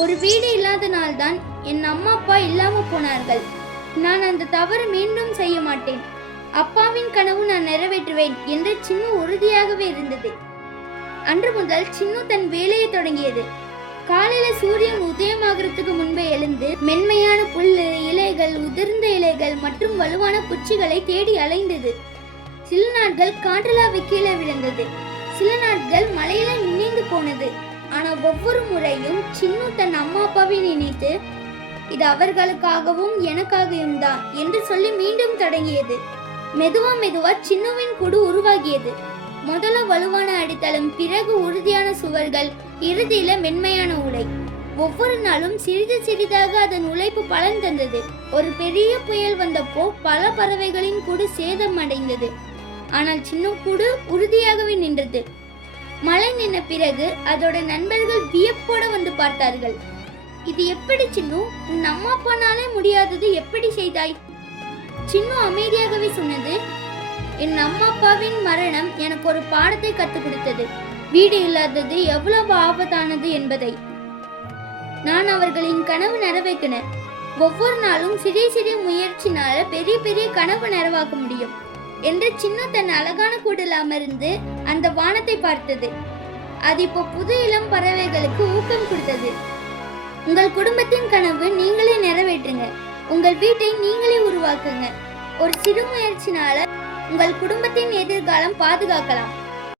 ஒரு வீடு இல்லாத நாள்தான் என் அம்மா அப்பா இல்லாம போனார்கள். நான் அந்த தவறு மீண்டும் செய்ய மாட்டேன். அப்பாவின் கனவு நான் நிறைவேற்றுவேன் என்று சின்னு உறுதியாகவே இருந்தது. அன்று முதல் சின்னு தன் வேலையை தொடங்கியது. காலையில சூரியன் உதயமாகறதுக்கு முன்பே எழுந்து மென்மையான புல்லு, இலைகள், உதிர்ந்த இலைகள் மற்றும் வலுவான குச்சிகளை தேடி அலைந்தது. சில நாட்கள் காற்றலாவி கீழே விழுந்தது. சில நாட்கள் மலையில நினைந்து போனது. ஆனா ஒவ்வொரு முறையும் சின்னு தன் அம்மா அப்பாவை நினைத்து இது அவர்களுக்காகவும் எனக்காகவும் தான் என்று சொல்லி மீண்டும் தொடங்கியது. மெதுவா மெதுவா சின்னுவின் கூடு உருவாகியது. முதல்ல வலுவான அடித்தளம், பிறகு உறுதியான சுவர்கள், இறுதியில மென்மையான உலை. ஒவ்வொரு நாளும் சிறிது சிறிதாக அதன் உழைப்பு பலன் தந்தது. ஒரு பெரிய புயல் வந்தப்போ பல பறவைகளின் கூடு சேதம் அடைந்தது. ஆனால் சின்ன கூடு உறுதியாகவே நின்றது. மழை நின்ன பிறகு அதோட நண்பர்கள் வியப்போட வந்து பார்த்தார்கள். இது எப்படி சின்னு? உன் அம்மா அப்பானாலே முடியாதது எப்படி செய்தாய்? சின்னு அமைதியாகவே சொன்னது, என் அம்மா அப்பாவின் மரணம் எனக்கு ஒரு பாடத்தை கற்றுக் கொடுத்தது. வீடு இல்லாதது எவ்வளவு ஆபத்தானது என்பதை. நான் அவர்களின் கனவு நிறைவேற்றினேன். ஒவ்வொரு நாளும் சிறிய சிறிய முயற்சினால பெரிய பெரிய கனவு நிறைவாக்க முடியும் என்று சின்னு தன் அழகான கூடில் அமர்ந்து அந்த வானத்தை பார்த்தது. அது இப்போ புது இளம் பறவைகளுக்கு ஊக்கம் கொடுத்தது. உங்கள் குடும்பத்தின் கனவு நீங்களே நிறைவேற்றுங்க. உங்கள் வீட்டை நீங்களே உருவாக்குங்க. ஒரு சிறு முயற்சினால உங்கள் குடும்பத்தின் எதிர்காலம் பாதுகாக்கலாம்.